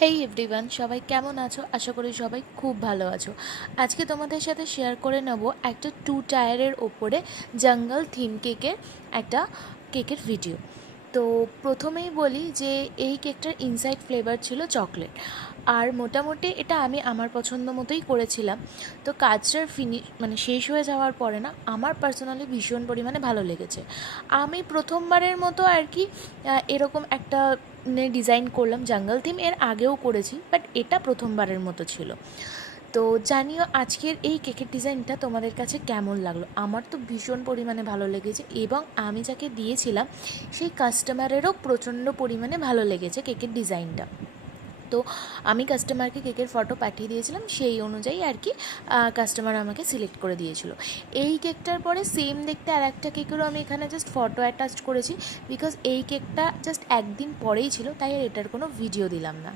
হেই everyone, সবাই কেমন আছো? আশা করি সবাই খুব ভালো আছো। আজকে তোমাদের সাথে শেয়ার করে নেব একটা 2 টায়ারের ওপরে জঙ্গল থিম একটা কেকের ভিডিও। তো প্রথমেই বলি যে এই কেকটার ইনসাইড ফ্লেভার ছিল চকলেট, আর মোটামুটি এটা আমি আমার পছন্দ মতোই করেছিলাম। তো কাজটার শেষ হয়ে যাওয়ার পরে না আমার পার্সোনালি ভীষণ পরিমাণে ভালো লেগেছে। আমি প্রথমবারের মতো আর কি এরকম একটা ডিজাইন করলাম জঙ্গল থিম। এর আগেও করেছি, বাট এটা প্রথমবারের মতো ছিল। তো জানিও আজকের এই কেকের ডিজাইনটা তোমাদের কাছে কেমন লাগলো। আমার তো ভীষণ পরিমাণে ভালো লেগেছে, এবং আমি যাকে দিয়েছিলাম সেই কাস্টমারেরও প্রচণ্ড পরিমাণে ভালো লেগেছে কেকের ডিজাইনটা। তো আমি কাস্টমারকে কেকের ফটো পাঠিয়ে দিয়েছিলাম, সেই অনুযায়ী আর কি কাস্টমার আমাকে সিলেক্ট করে দিয়েছিল। এই কেকটার পরে সেম দেখতে আর একটা কেকেরও আমি এখানে জাস্ট ফটো অ্যাটাচ করেছি, বিকজ এই কেকটা জাস্ট একদিন পরেই ছিল, তাই আর এটার কোনো ভিডিও দিলাম না।